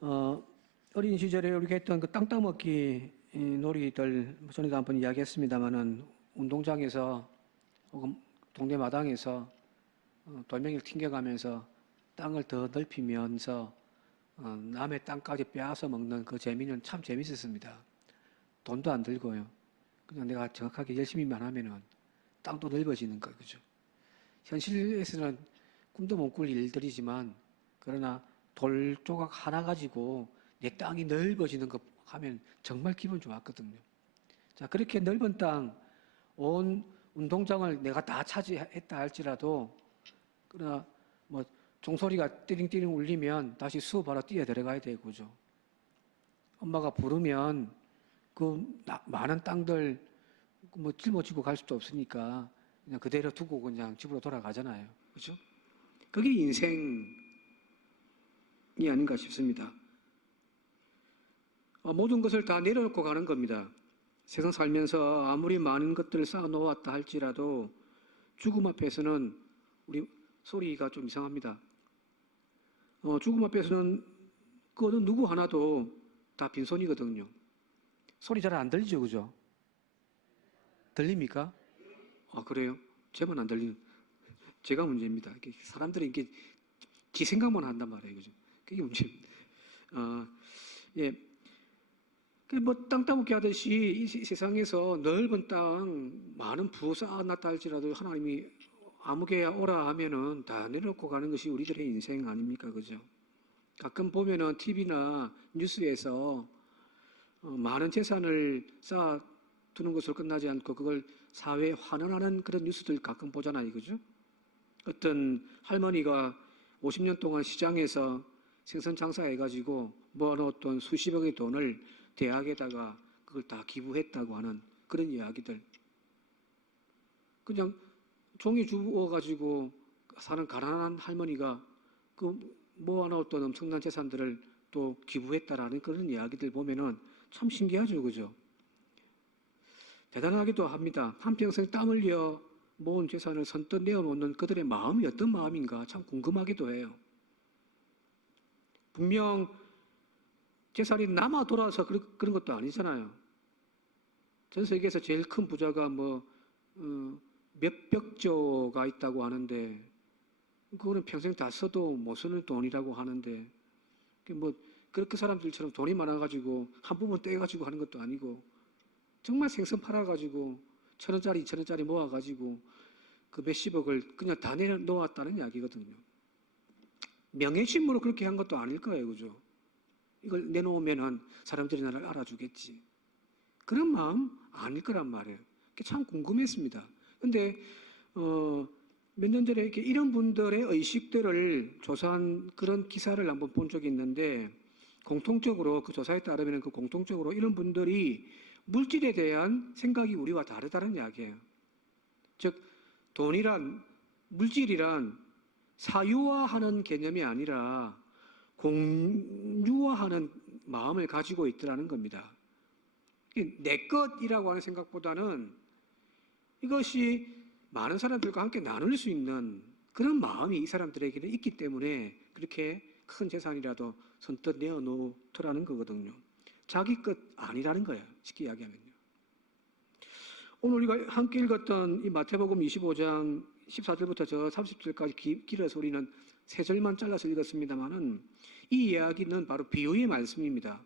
어린 시절에 우리가 했던 그 땅 따먹기 놀이들 전에도 한번 이야기했습니다마는 운동장에서 혹은 동네 마당에서 돌멩이를 튕겨가면서 땅을 더 넓히면서 남의 땅까지 빼앗아 먹는 그 재미는 참 재밌었습니다. 돈도 안 들고요. 그냥 내가 정확하게 열심히만 하면은 땅도 넓어지는 거, 그죠? 현실에서는 꿈도 못 꿀 일들이지만, 그러나 돌 조각 하나 가지고 내 땅이 넓어지는 거 하면 정말 기분 좋았거든요. 자, 그렇게 넓은 땅, 온 운동장을 내가 다 차지했다 할지라도, 그러나 뭐 종소리가 띠링띠링 울리면 다시 수업하러 뛰어 들어가야 되고, 그죠? 엄마가 부르면 그 많은 땅들 뭐 짊어지고 갈 수도 없으니까 그냥 그대로 두고 그냥 집으로 돌아가잖아요. 그죠? 그게 인생이 아닌가 싶습니다. 모든 것을 다 내려놓고 가는 겁니다. 세상 살면서 아무리 많은 것들을 쌓아놓았다 할지라도 죽음 앞에서는 우리 소리가 좀 이상합니다. 죽음 앞에서는 그 어느 누구 하나도 다 빈손이거든요. 소리 잘 안 들리죠, 그죠? 들립니까? 그래요? 제만 안 들리는. 제가 문제입니다. 사람들이 이게 지 생각만 한단 말이에요, 그죠? 그게 문제입니다. 예. 뭐 땅 따먹기 하듯이 이 세상에서 넓은 땅 많은 부어 쌓아놨다 할지라도 하나님이 아무개 오라 하면은 다 내려놓고 가는 것이 우리들의 인생 아닙니까, 그죠? 가끔 보면은 TV나 뉴스에서 많은 재산을 쌓아두는 것으로 끝나지 않고 그걸 사회에 환원하는 그런 뉴스들 가끔 보잖아요, 그죠? 어떤 할머니가 50년 동안 시장에서 생선 장사해가지고 모아놓았던 수십억의 돈을 대학에다가 그걸 다 기부했다고 하는 그런 이야기들. 그냥 종이 주워가지고 사는 가난한 할머니가 그 모아놓았던 엄청난 재산들을 또 기부했다라는 그런 이야기들 보면은 참 신기하죠, 그죠? 대단하기도 합니다. 한평생 땀 흘려 모은 재산을 선뜻 내어놓는 그들의 마음이 어떤 마음인가 참 궁금하기도 해요. 분명 재산이 남아 돌아서 그런 것도 아니잖아요. 전 세계에서 제일 큰 부자가 몇백조가 있다고 하는데, 그거는 평생 다 써도 못 쓰는 돈이라고 하는데, 그렇게 사람들처럼 돈이 많아가지고 한 부분 떼가지고 하는 것도 아니고, 정말 생선 팔아가지고 1,000원짜리, 2,000원짜리 모아가지고 그 몇십억을 그냥 다 내놓았다는 이야기거든요. 명예심으로 그렇게 한 것도 아닐 거예요, 그죠? 이걸 내놓으면은 사람들이 나를 알아주겠지. 그런 마음 아닐 거란 말이에요. 참 궁금했습니다. 근데, 몇 년 전에 이렇게 이런 분들의 의식들을 조사한 그런 기사를 한번 본 적이 있는데, 공통적으로, 그 조사에 따르면 그 공통적으로 이런 분들이 물질에 대한 생각이 우리와 다르다는 이야기예요. 즉, 돈이란, 물질이란 사유화하는 개념이 아니라 공유화하는 마음을 가지고 있더라는 겁니다. 내 것이라고 하는 생각보다는 이것이 많은 사람들과 함께 나눌 수 있는 그런 마음이 이 사람들에게는 있기 때문에 그렇게 큰 재산이라도 선뜻 내어놓더라는 거거든요. 자기 것 아니라는 거예요, 쉽게 이야기하면요. 오늘 우리가 함께 읽었던 이 마태복음 25장 14절부터 저 30절까지 길어서 우리는 3절만 잘라서 읽었습니다만은 이 이야기는 바로 비유의 말씀입니다.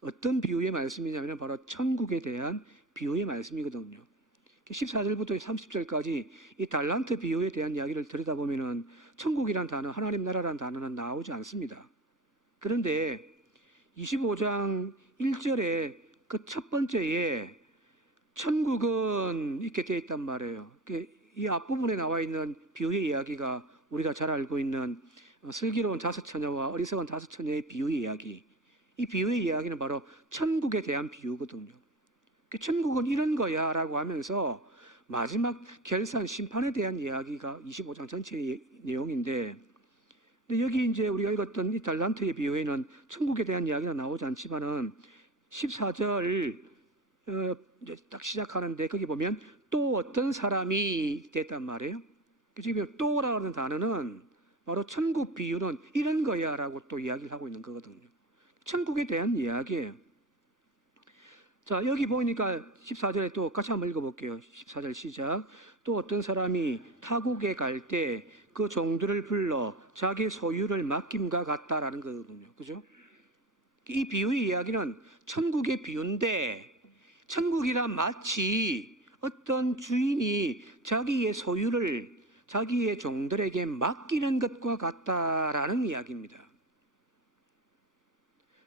어떤 비유의 말씀이냐면 바로 천국에 대한 비유의 말씀이거든요. 14절부터 30절까지 이 달란트 비유에 대한 이야기를 들여다보면은 천국이란 단어, 하나님 나라란 단어는 나오지 않습니다. 그런데 25장 1절에 그 첫 번째에 천국은 이렇게 되어 있단 말이에요. 이 앞부분에 나와 있는 비유의 이야기가 우리가 잘 알고 있는 슬기로운 5처녀와 어리석은 5처녀의 비유의 이야기. 이 비유의 이야기는 바로 천국에 대한 비유거든요. 천국은 이런 거야 라고 하면서 마지막 결산 심판에 대한 이야기가 25장 전체의 내용인데, 근데 여기 이제 우리가 읽었던 이 달란트의 비유에는 천국에 대한 이야기는 나오지 않지만은 14절 딱 시작하는데 거기 보면 또 어떤 사람이 됐단 말이에요. 지금 또라는 단어는 바로 천국 비유는 이런 거야라고 또 이야기를 하고 있는 거거든요. 천국에 대한 이야기예요. 자, 여기 보니까 14절에 또 같이 한번 읽어볼게요. 14절 시작. 또 어떤 사람이 타국에 갈 때 그 종들을 불러 자기 소유를 맡김과 같다라는 거거든요. 그죠? 이 비유의 이야기는 천국의 비유인데, 천국이란 마치 어떤 주인이 자기의 소유를 자기의 종들에게 맡기는 것과 같다라는 이야기입니다.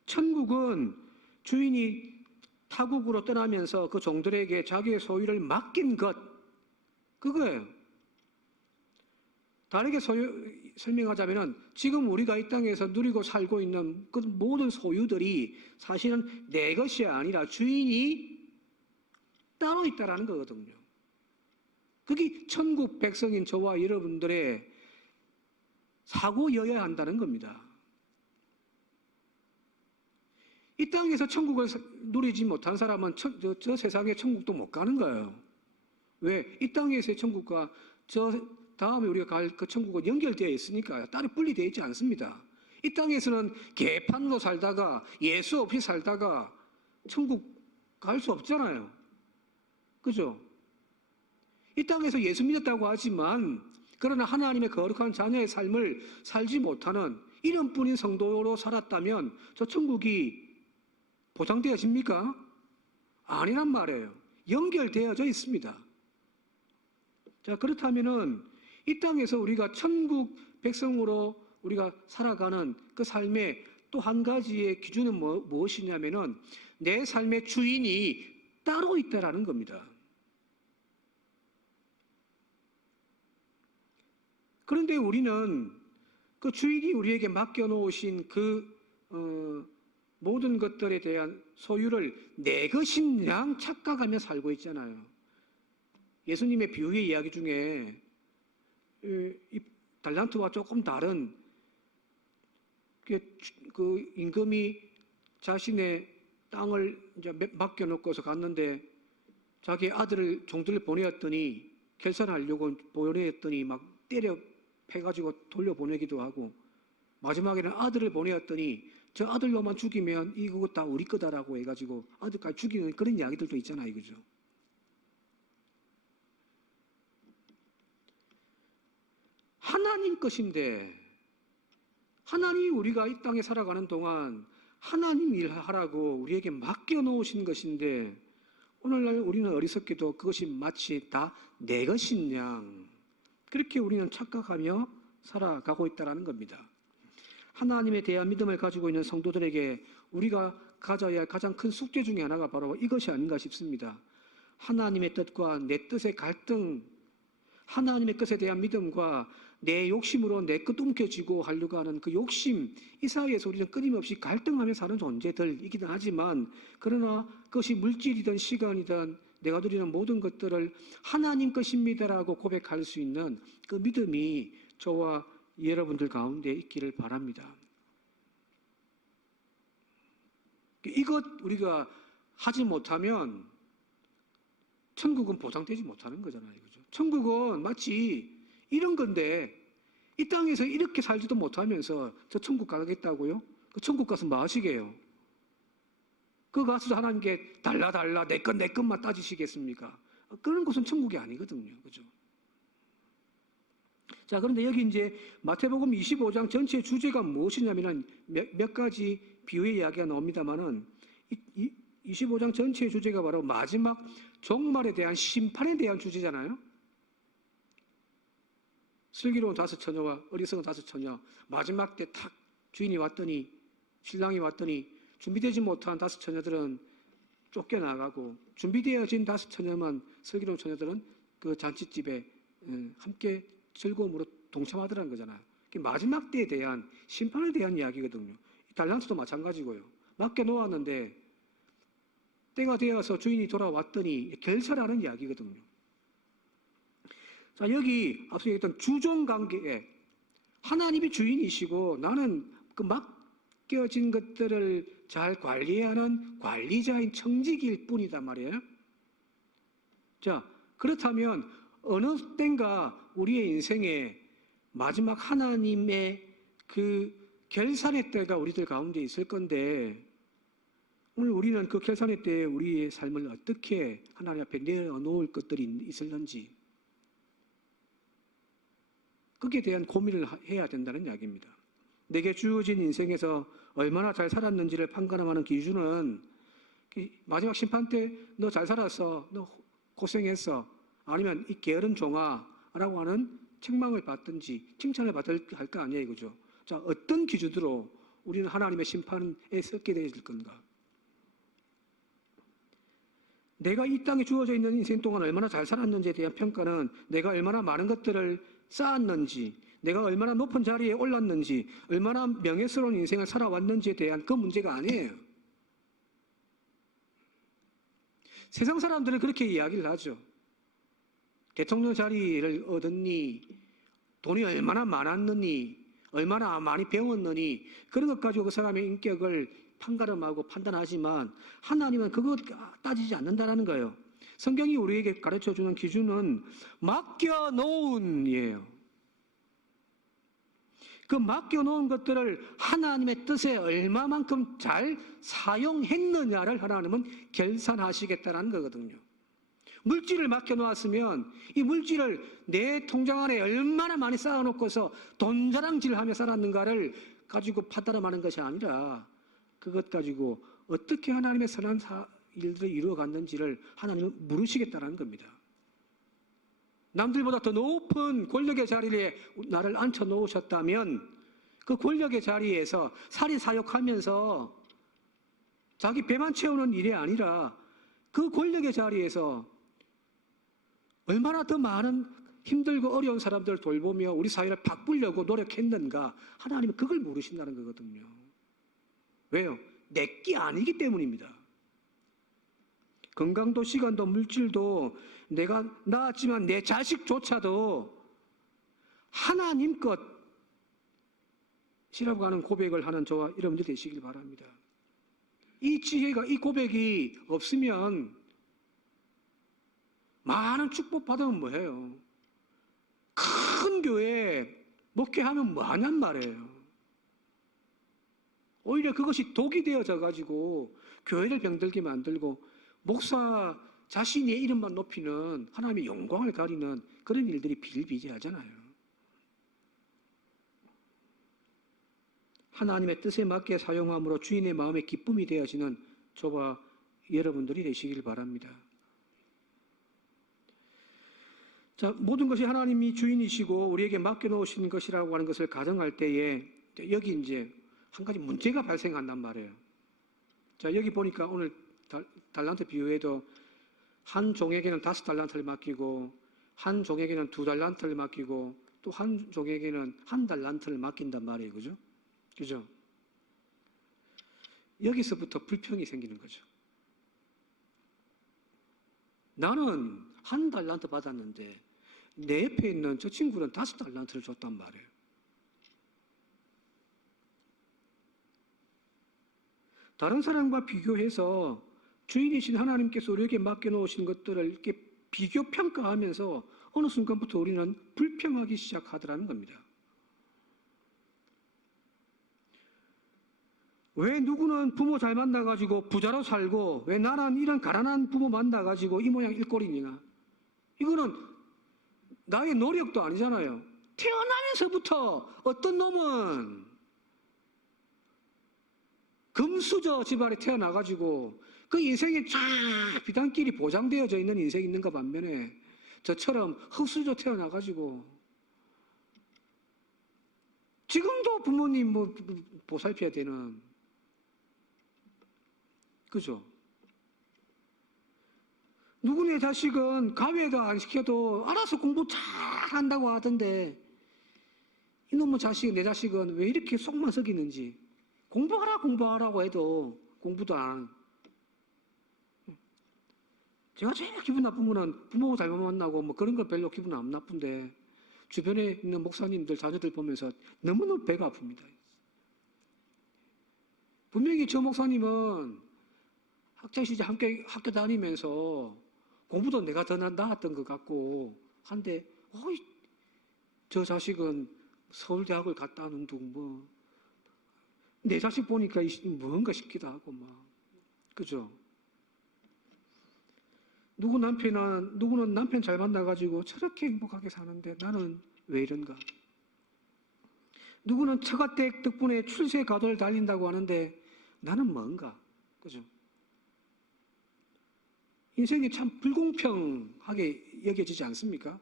천국은 주인이 타국으로 떠나면서 그 종들에게 자기의 소유를 맡긴 것, 그거예요. 다르게 설명하자면 지금 우리가 이 땅에서 누리고 살고 있는 그 모든 소유들이 사실은 내 것이 아니라 주인이 따로 있다는 거거든요. 그게 천국 백성인 저와 여러분들의 사고여야 한다는 겁니다. 이 땅에서 천국을 누리지 못한 사람은 저 세상의 천국도 못 가는 거예요. 왜? 이 땅에서의 천국과 저 다음에 우리가 갈 그 천국은 연결되어 있으니까요. 따로 분리되어 있지 않습니다. 이 땅에서는 개판으로 살다가 예수 없이 살다가 천국 갈 수 없잖아요. 그죠? 이 땅에서 예수 믿었다고 하지만 그러나 하나님의 거룩한 자녀의 삶을 살지 못하는 이름뿐인 성도로 살았다면 저 천국이 보장되어집니까? 아니란 말이에요. 연결되어져 있습니다. 자, 그렇다면은 이 땅에서 우리가 천국 백성으로 우리가 살아가는 그 삶의 또 한 가지의 기준은 무엇이냐면은 내 삶의 주인이 따로 있다라는 겁니다. 그런데 우리는 그 주인이 우리에게 맡겨놓으신 모든 것들에 대한 소유를 내 것인 양 착각하며 살고 있잖아요. 예수님의 비유의 이야기 중에 이 달란트와 조금 다른 그 임금이 자신의 땅을 이제 맡겨놓고서 갔는데 자기 아들을 종들을 보내었더니 결산하려고 보내었더니 막 때려 패가지고 돌려보내기도 하고 마지막에는 아들을 보내었더니 저 아들로만 죽이면 이거 다 우리 거다라고 해가지고 아들까지 죽이는 그런 이야기들도 있잖아요. 그죠? 하나님 것인데 하나님이 우리가 이 땅에 살아가는 동안 하나님 일하라고 우리에게 맡겨놓으신 것인데 오늘날 우리는 어리석게도 그것이 마치 다 내 것인 양 그렇게 우리는 착각하며 살아가고 있다는 겁니다. 하나님에 대한 믿음을 가지고 있는 성도들에게 우리가 가져야 할 가장 큰 숙제 중에 하나가 바로 이것이 아닌가 싶습니다. 하나님의 뜻과 내 뜻의 갈등, 하나님의 뜻에 대한 믿음과 내 욕심으로 내 것 움켜쥐고 하려고 하는 그 욕심, 이 사이에서 우리는 끊임없이 갈등하며 사는 존재들이긴 하지만 그러나 그것이 물질이든 시간이든 내가 누리는 모든 것들을 하나님 것입니다라고 고백할 수 있는 그 믿음이 저와 여러분들 가운데 있기를 바랍니다. 이것 우리가 하지 못하면 천국은 보장되지 못하는 거잖아요. 그죠? 천국은 마치 이런 건데 이 땅에서 이렇게 살지도 못하면서 저 천국 가겠다고요? 그 천국 가서 뭐 하시게요? 그 가서 하나님께 달라 내 것만 따지시겠습니까? 그런 곳은 천국이 아니거든요. 그죠? 자, 그런데 여기 이제 마태복음 25장 전체 주제가 무엇이냐면은 몇 가지 비유의 이야기가 나옵니다만은 25장 전체의 주제가 바로 마지막 종말에 대한 심판에 대한 주제잖아요. 슬기로운 5처녀와 어리석은 5처녀, 마지막 때 탁 주인이 왔더니 신랑이 왔더니 준비되지 못한 5처녀들은 쫓겨나가고 준비되어진 5처녀만 슬기로운 처녀들은 그 잔치집에 함께 즐거움으로 동참하더라는 거잖아요. 마지막 때에 대한 심판에 대한 이야기거든요. 달란트도 마찬가지고요. 맡겨놓았는데 때가 되어서 주인이 돌아왔더니 결설하는 이야기거든요. 자, 여기 앞서 얘기했던 주종관계에 하나님이 주인이시고 나는 그 맡겨진 것들을 잘 관리하는 관리자인 청직일 뿐이단 말이에요. 자, 그렇다면 어느 땐가 우리의 인생에 마지막 하나님의 그 결산의 때가 우리들 가운데 있을 건데 오늘 우리는 그 결산의 때에 우리의 삶을 어떻게 하나님 앞에 내어놓을 것들이 있을는지 거기에 대한 고민을 해야 된다는 이야기입니다. 내게 주어진 인생에서 얼마나 잘 살았는지를 판가름하는 기준은 마지막 심판 때 너 잘 살았어, 너 고생했어, 아니면 이 게으른 종아라고 하는 책망을 받든지 칭찬을 받을 거 아니에요, 그죠? 자, 어떤 기준으로 우리는 하나님의 심판에 섰게 되어질 건가? 내가 이 땅에 주어져 있는 인생 동안 얼마나 잘 살았는지에 대한 평가는 내가 얼마나 많은 것들을 쌓았는지, 내가 얼마나 높은 자리에 올랐는지, 얼마나 명예스러운 인생을 살아왔는지에 대한 그 문제가 아니에요. 세상 사람들은 그렇게 이야기를 하죠. 대통령 자리를 얻었니, 돈이 얼마나 많았느니, 얼마나 많이 배웠느니, 그런 것 가지고 그 사람의 인격을 판가름하고 판단하지만 하나님은 그거 따지지 않는다는 거예요. 성경이 우리에게 가르쳐주는 기준은 맡겨놓은이에요. 그 맡겨놓은 것들을 하나님의 뜻에 얼마만큼 잘 사용했느냐를 하나님은 결산하시겠다는 거거든요. 물질을 맡겨놓았으면 이 물질을 내 통장 안에 얼마나 많이 쌓아놓고서 돈 자랑질을 하며 살았는가를 가지고 판단하는 것이 아니라 그것 가지고 어떻게 하나님의 선한 일들을 이루어갔는지를 하나님은 물으시겠다는 겁니다. 남들보다 더 높은 권력의 자리에 나를 앉혀놓으셨다면 그 권력의 자리에서 살인사욕하면서 자기 배만 채우는 일이 아니라 그 권력의 자리에서 얼마나 더 많은 힘들고 어려운 사람들을 돌보며 우리 사회를 바꾸려고 노력했는가, 하나님은 그걸 물으신다는 거거든요. 왜요? 내게 아니기 때문입니다. 건강도 시간도 물질도 내가 낳았지만 내 자식조차도 하나님 것이라고 하는 고백을 하는 저와 여러분들 되시길 바랍니다. 이 지혜가, 이 고백이 없으면 많은 축복 받으면 뭐해요? 큰 교회 목회하면 뭐하냔 말이에요. 오히려 그것이 독이 되어져 가지고 교회를 병들게 만들고 목사 자신의 이름만 높이는 하나님의 영광을 가리는 그런 일들이 비일비재하잖아요. 하나님의 뜻에 맞게 사용함으로 주인의 마음에 기쁨이 되어지는 저와 여러분들이 되시길 바랍니다. 자, 모든 것이 하나님이 주인이시고 우리에게 맡겨놓으신 것이라고 하는 것을 가정할 때에 여기 이제 한 가지 문제가 발생한단 말이에요. 자, 여기 보니까 오늘 달란트 비유에도 한 종에게는 5달란트를 맡기고 한 종에게는 2달란트를 맡기고 또 한 종에게는 1달란트를 맡긴단 말이에요. 그죠? 그죠? 여기서부터 불평이 생기는 거죠. 나는 1달란트 받았는데 내 옆에 있는 저 친구는 5달란트를 줬단 말이에요. 다른 사람과 비교해서 주인이신 하나님께서 우리에게 맡겨놓으신 것들을 이렇게 비교 평가하면서 어느 순간부터 우리는 불평하기 시작하더라는 겁니다. 왜 누구는 부모 잘 만나가지고 부자로 살고 왜 나는 이런 가난한 부모 만나가지고 이 모양 일꼴이냐? 이거는 나의 노력도 아니잖아요. 태어나면서부터 어떤 놈은 금수저 집안에 태어나가지고 그 인생이 쫙 비단길이 보장되어져 있는 인생이 있는 것 반면에 저처럼 흙수저 태어나가지고 지금도 부모님 뭐 보살펴야 되는, 그죠? 누구네 자식은 가외도 안 시켜도 알아서 공부 잘 한다고 하던데 이놈의 자식, 내 자식은 왜 이렇게 속만 썩이는지, 공부하라고 해도 공부도 안. 제가 제일 기분 나쁜 거는 부모 잘못 만나고 뭐 그런 거 별로 기분 안 나쁜데 주변에 있는 목사님들 자녀들 보면서 너무너무 배가 아픕니다. 분명히 저 목사님은 학창시절 함께 학교 다니면서 공부도 내가 더 나았던 것 같고 한데 저 자식은 서울대학을 갔다 오는 둥 뭐 내 자식 보니까 뭔가 싶기도 하고 막 그죠? 누구는 남편 잘 만나가지고 저렇게 행복하게 사는데 나는 왜 이런가? 누구는 처가댁 덕분에 출세 가도를 달린다고 하는데 나는 뭔가? 그죠? 인생이 참 불공평하게 여겨지지 않습니까?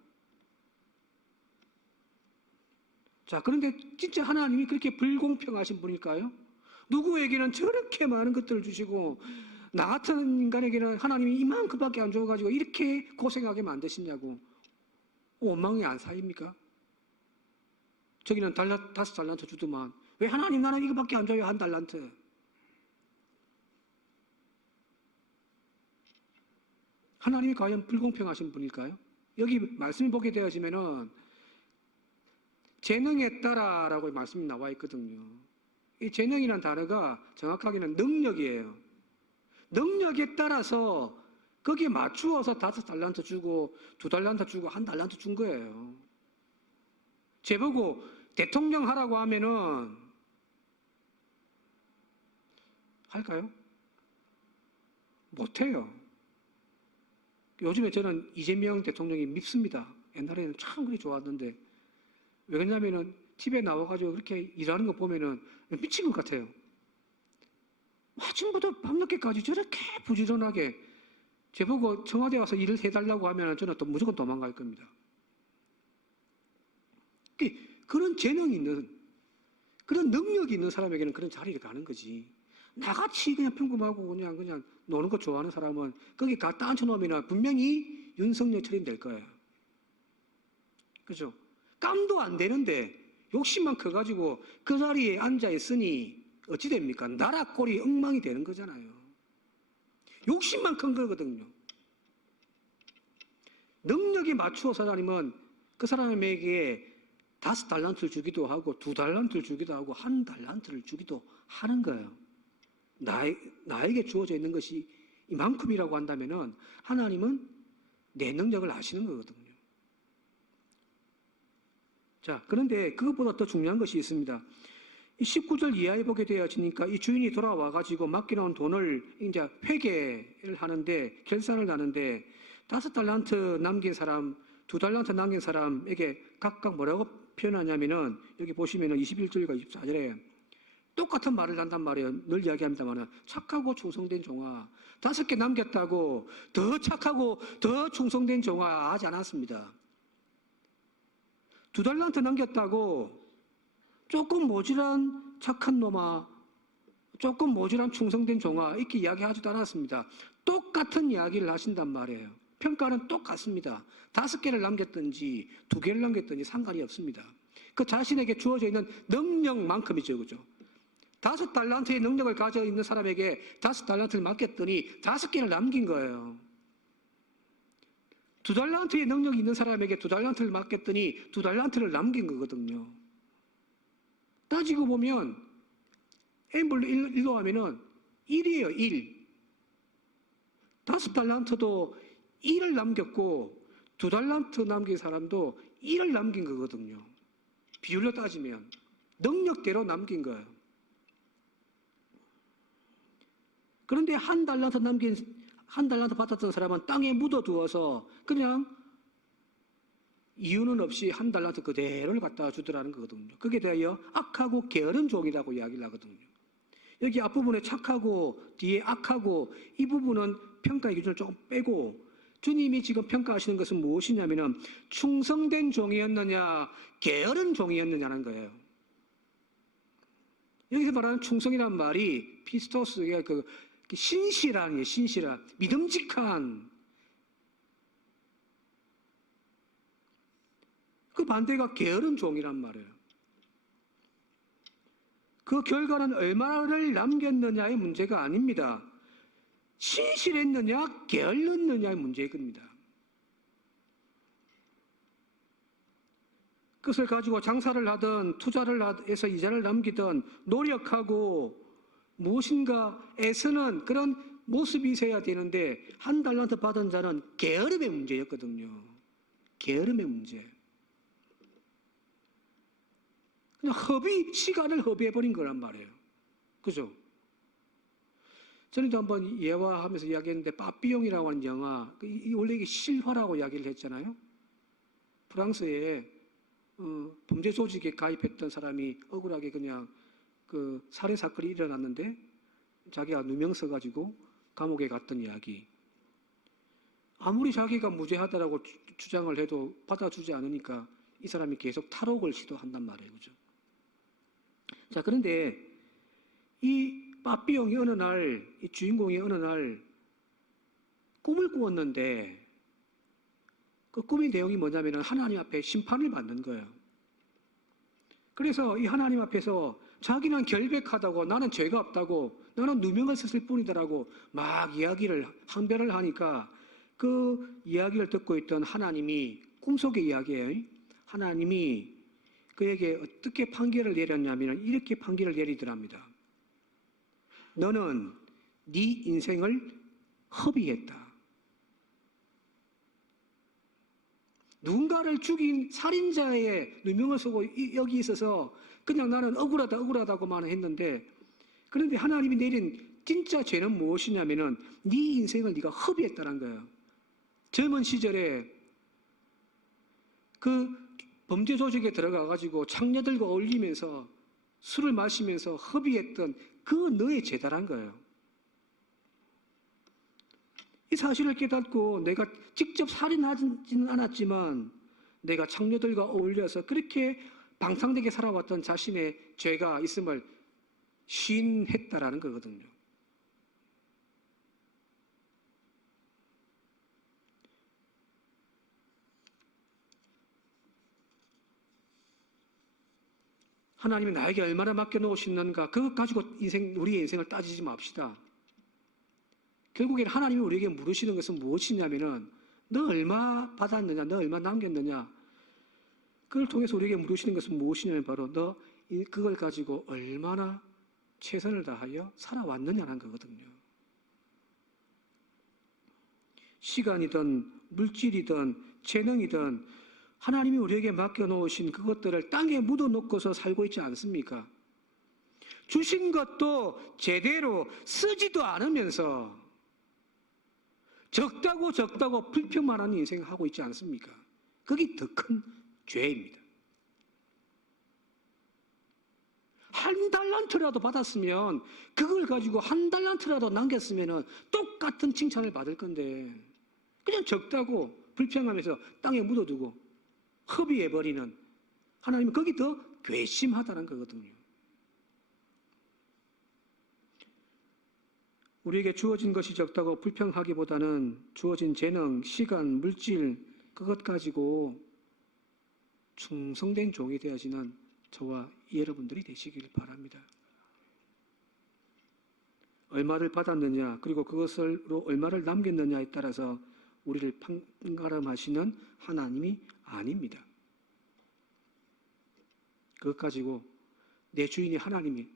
자, 그런데 진짜 하나님이 그렇게 불공평하신 분일까요? 누구에게는 저렇게 많은 것들을 주시고 나 같은 인간에게는 하나님이 이만큼밖에 안 줘가지고 이렇게 고생하게 만드시냐고 원망이 안 쌓입니까? 저기는 5달란트 주더만 왜 하나님 나는 이거밖에 안 줘요 1달란트. 하나님이 과연 불공평하신 분일까요? 여기 말씀을 보게 되어지면은 재능에 따라라고 말씀이 나와 있거든요. 이 재능이라는 단어가 정확하게는 능력이에요. 능력에 따라서 거기에 맞추어서 5달란트 주고 2달란트 주고 1달란트 준 거예요. 제보고 대통령 하라고 하면은 할까요? 못해요. 요즘에 저는 이재명 대통령이 밉습니다. 옛날에는 참 그리 좋았는데 왜 그러냐면은 TV에 나와가지고 그렇게 일하는 거 보면은 미친 것 같아요. 아침부터 밤늦게까지 저렇게 부지런하게 제보고 청와대 와서 일을 해달라고 하면 저는 또 무조건 도망갈 겁니다. 그런 재능이 있는, 그런 능력이 있는 사람에게는 그런 자리를 가는 거지. 나같이 그냥 평범하고 그냥 노는 거 좋아하는 사람은 거기 갖다 앉혀놓으면 분명히 윤석열 처리될 거예요. 그죠? 깜도 안 되는데 욕심만 커가지고 그 자리에 앉아 있으니 어찌 됩니까? 나라 꼴이 엉망이 되는 거잖아요. 욕심만 큰 거거든요. 능력에 맞추어서 하나님은 그 사람에게 5달란트를 주기도 하고 2달란트를 주기도 하고 1달란트를 주기도 하는 거예요. 나에게 주어져 있는 것이 이만큼이라고 한다면은 하나님은 내 능력을 아시는 거거든요. 자, 그런데 그것보다 더 중요한 것이 있습니다. 19절 이하에 보게 되어지니까 이 주인이 돌아와가지고 맡겨놓은 돈을 이제 회계를 하는데, 결산을 하는데, 5달란트 남긴 사람, 2달란트 남긴 사람에게 각각 뭐라고 표현하냐면은, 여기 보시면은 21절과 24절에 똑같은 말을 한단 말이에요. 늘 이야기합니다만, 착하고 충성된 종아, 5개 남겼다고 더 착하고 더 충성된 종아 하지 않았습니다. 2달란트 남겼다고 조금 모질한 착한 놈아, 조금 모질한 충성된 종아 이렇게 이야기하지도 않았습니다. 똑같은 이야기를 하신단 말이에요. 평가는 똑같습니다. 5개를 남겼든지 2개를 남겼든지 상관이 없습니다. 그 자신에게 주어져 있는 능력만큼이죠. 그죠? 5달란트의 능력을 가지고 있는 사람에게 5달란트를 맡겼더니 5개를 남긴 거예요. 2달란트의 능력이 있는 사람에게 2달란트를 맡겼더니 2달란트를 남긴 거거든요. 따지고 보면 n분의 1로 하면은 1이에요. 1. 5달란트도 1을 남겼고 2달란트 남긴 사람도 1을 남긴 거거든요. 비율로 따지면 능력대로 남긴 거예요. 그런데 1달란트 받았던 사람은 땅에 묻어두어서 그냥 이유는 없이 1달란트 그대로를 갖다 주더라는 거거든요. 그게 대하여 악하고 게으른 종이라고 이야기를 하거든요. 여기 앞부분에 착하고 뒤에 악하고 이 부분은 평가의 기준을 조금 빼고 주님이 지금 평가하시는 것은 무엇이냐면은 충성된 종이었느냐 게으른 종이었느냐는 거예요. 여기서 말하는 충성이라는 말이 피스토스의 그 신실한, 믿음직한, 그 반대가 게으른 종이란 말이에요. 그 결과는 얼마를 남겼느냐의 문제가 아닙니다. 신실했느냐, 게을렀느냐의 문제일 겁니다. 그것을 가지고 장사를 하든 투자를 해서 이자를 남기든 노력하고 무엇인가 애쓰는 그런 모습이 있어야 되는데 1달란트 받은 자는 게으름의 문제였거든요. 게으름의 문제. 그냥 시간을 허비해버린 거란 말이에요. 그죠? 전에도 한번 예화하면서 이야기했는데, 빠삐용이라고 하는 영화, 원래 이게 실화라고 이야기를 했잖아요. 프랑스에 범죄 조직에 가입했던 사람이 억울하게 그냥 그 살해 사건이 일어났는데, 자기가 누명 써가지고 감옥에 갔던 이야기. 아무리 자기가 무죄하다라고 주장을 해도 받아주지 않으니까 이 사람이 계속 탈옥을 시도한단 말이에요. 그죠? 자, 그런데 이 빠삐용이 어느 날, 이 주인공이 어느 날 꿈을 꾸었는데, 그 꿈의 내용이 뭐냐면 하나님 앞에 심판을 받는 거예요. 그래서 이 하나님 앞에서 자기는 결백하다고, 나는 죄가 없다고, 나는 누명을 썼을 뿐이다라고 막 이야기를 항변을 하니까, 그 이야기를 듣고 있던 하나님이, 꿈속의 이야기예요. 하나님이 그에게 어떻게 판결을 내렸냐면 이렇게 판결을 내리더랍니다. 너는 네 인생을 허비했다. 누군가를 죽인 살인자의 누명을 쓰고 여기 있어서 그냥 나는 억울하다고만 했는데, 그런데 하나님이 내린 진짜 죄는 무엇이냐면은 네 인생을 네가 허비했다는 거예요. 젊은 시절에 그 범죄 조직에 들어가가지고 창녀들과 어울리면서 술을 마시면서 허비했던 그 너의 죄다란 거예요. 이 사실을 깨닫고 내가 직접 살인하지는 않았지만 내가 창녀들과 어울려서 그렇게 방탕되게 살아왔던 자신의 죄가 있음을 시인했다라는 거거든요. 하나님이 나에게 얼마나 맡겨놓으셨는가, 그것 가지고 우리의 인생을 따지지 맙시다. 결국에는 하나님이 우리에게 물으시는 것은 무엇이냐면은 너 얼마 받았느냐, 너 얼마 남겼느냐. 그걸 통해서 우리에게 물으시는 것은 무엇이냐면 바로 너 그걸 가지고 얼마나 최선을 다하여 살아왔느냐는 거거든요. 시간이든 물질이든 재능이든 하나님이 우리에게 맡겨놓으신 그것들을 땅에 묻어놓고서 살고 있지 않습니까? 주신 것도 제대로 쓰지도 않으면서 적다고 불평만 하는 인생을 하고 있지 않습니까? 그게 더 큰 죄입니다. 한 달란트라도 받았으면 그걸 가지고 한 달란트라도 남겼으면 똑같은 칭찬을 받을 건데, 그냥 적다고 불평하면서 땅에 묻어두고 허비해버리는 하나님은 거기 더 괘씸하다는 거거든요. 우리에게 주어진 것이 적다고 불평하기보다는 주어진 재능, 시간, 물질 그것 가지고 충성된 종이 되어지는 저와 여러분들이 되시길 바랍니다. 얼마를 받았느냐, 그리고 그것으로 얼마를 남겼느냐에 따라서 우리를 판가름하시는 하나님이 아닙니다. 그것 가지고 내 주인이 하나님이,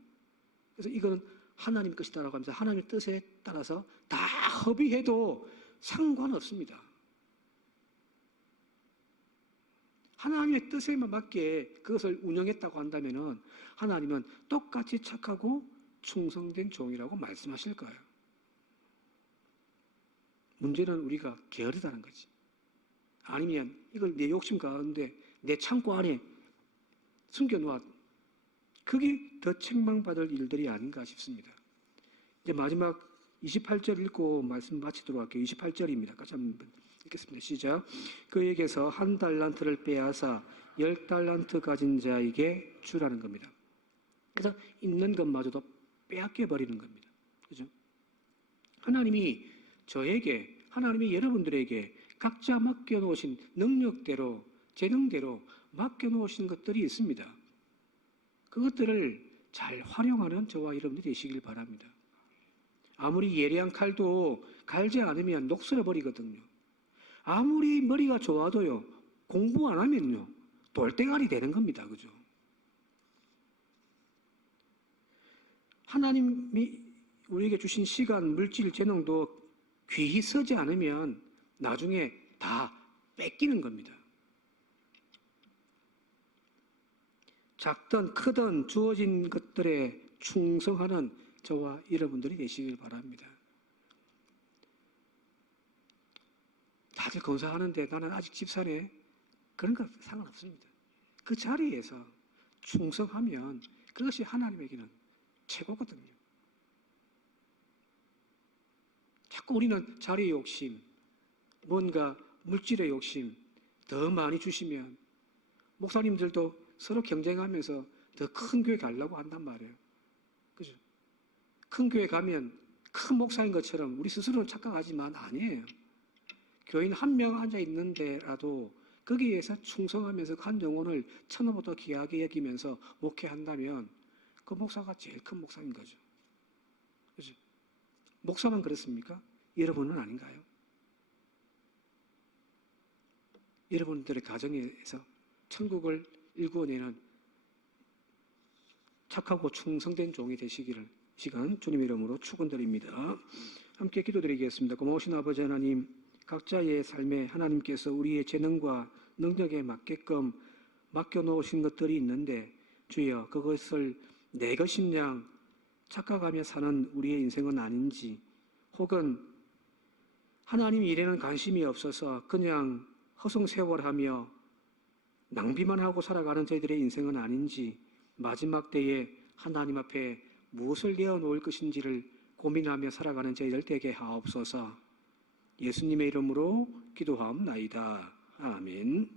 그래서 이거는 하나님 것이다라고 하면서 하나님의 뜻에 따라서 다 허비해도 상관없습니다. 하나님의 뜻에만 맞게 그것을 운영했다고 한다면은 하나님은 똑같이 착하고 충성된 종이라고 말씀하실 거예요. 문제는 우리가 게으르다는 거지. 아니면 이걸 내 욕심 가운데 내 창고 안에 숨겨놓아. 그게 더 책망받을 일들이 아닌가 싶습니다. 이제 마지막 28절 읽고 말씀 마치도록 할게요. 28절입니다. 같이 한번 읽겠습니다. 시작. 그에게서 한 달란트를 빼앗아 10달란트 가진 자에게 주라는 겁니다. 그래서 있는 것마저도 빼앗겨 버리는 겁니다. 그죠? 하나님이 저에게, 하나님이 여러분들에게 각자 맡겨놓으신 능력대로, 재능대로 맡겨놓으신 것들이 있습니다. 그것들을 잘 활용하는 저와 여러분들이 되시길 바랍니다. 아무리 예리한 칼도 갈지 않으면 녹슬어 버리거든요. 아무리 머리가 좋아도요, 공부 안 하면요, 돌대가리 되는 겁니다. 그죠? 하나님이 우리에게 주신 시간, 물질, 재능도 귀히 쓰지 않으면 나중에 다 뺏기는 겁니다. 작든 크든 주어진 것들에 충성하는 저와 여러분들이 되시길 바랍니다. 다들 건사하는데 나는 아직 집사네. 그런 거 상관없습니다. 그 자리에서 충성하면 그것이 하나님에게는 최고거든요. 자꾸 우리는 자리 욕심, 뭔가 물질의 욕심 더 많이 주시면 목사님들도 서로 경쟁하면서 더 큰 교회 가려고 한단 말이에요. 그죠? 큰 교회 가면 큰 목사인 것처럼 우리 스스로는 착각하지만 아니에요. 교인 한 명 앉아 있는데라도 거기에서 충성하면서 한 영혼을 천하보다 귀하게 여기면서 목회한다면 그 목사가 제일 큰 목사인 거죠. 그죠? 목사만 그렇습니까? 여러분은 아닌가요? 여러분들의 가정에서 천국을 일구어내는 착하고 충성된 종이 되시기를 시간 주님의 이름으로 축원드립니다. 함께 기도드리겠습니다. 고마우신 아버지 하나님, 각자의 삶에 하나님께서 우리의 재능과 능력에 맞게끔 맡겨놓으신 것들이 있는데 주여 그것을 내 것인 양 착각하며 사는 우리의 인생은 아닌지, 혹은 하나님 일에는 관심이 없어서 그냥 허송세월하며 낭비만 하고 살아가는 저희들의 인생은 아닌지, 마지막 때에 하나님 앞에 무엇을 내어놓을 것인지를 고민하며 살아가는 저희들 되게 하옵소서. 예수님의 이름으로 기도하옵나이다. 아멘.